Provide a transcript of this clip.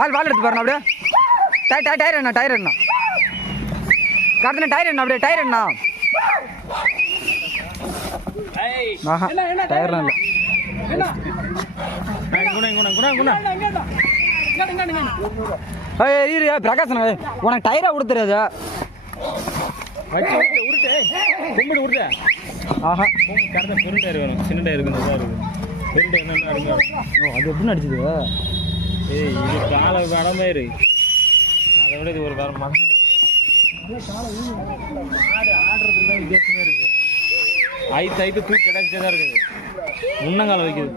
வால் வால் எடுத்து பாருண்ணா அப்படியே. டை டை டயர் என்ன டயர் என்ன காட்டுன டயர் என்ன அப்படியே டயர் என்ன ஆஹா டயர்லாம் இல்லை. ஏய் இரு ஏய், பிரகாசன் ஏய், உனக்கு டயரா கொடுத்துறது கும்பிடு விடுத ஆஹா. கரெக்டாக பெரும் டயர் வரும் சின்ன டயர் இருக்கு நல்லா இருக்கு பெரும் டயர் என்ன அருமையாக ஓ அது எப்படின்னு அடிச்சது ஏய் இது காலை கடன் டயரு அதை விட இது ஒரு ஆடுறதுக்கு தான் வித்தியாசமே இருக்கு. ஐத்து ஐத்து தூக்கி கிடச்சிட்டே தான் இருக்குது. முன்னங்கால வைக்குது